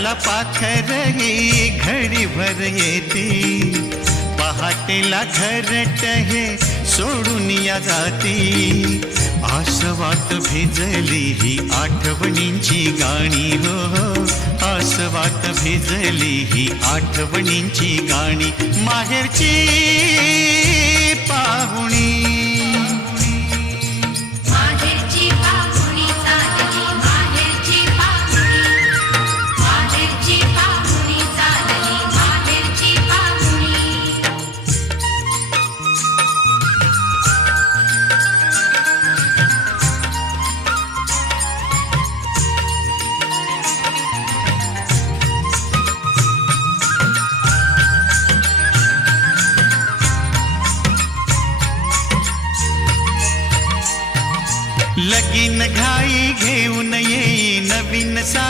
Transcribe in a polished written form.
घराला पाखरही घडीभर येते, पहाटेला घरट हे सोडून या जाती. आसवात भिजली ही आठवणींची गाणी हो, आसवात भिजली ही आठवणींची गाणी. माहेरची पाहुणी लगीन घाई घेऊन ये, नवीन सा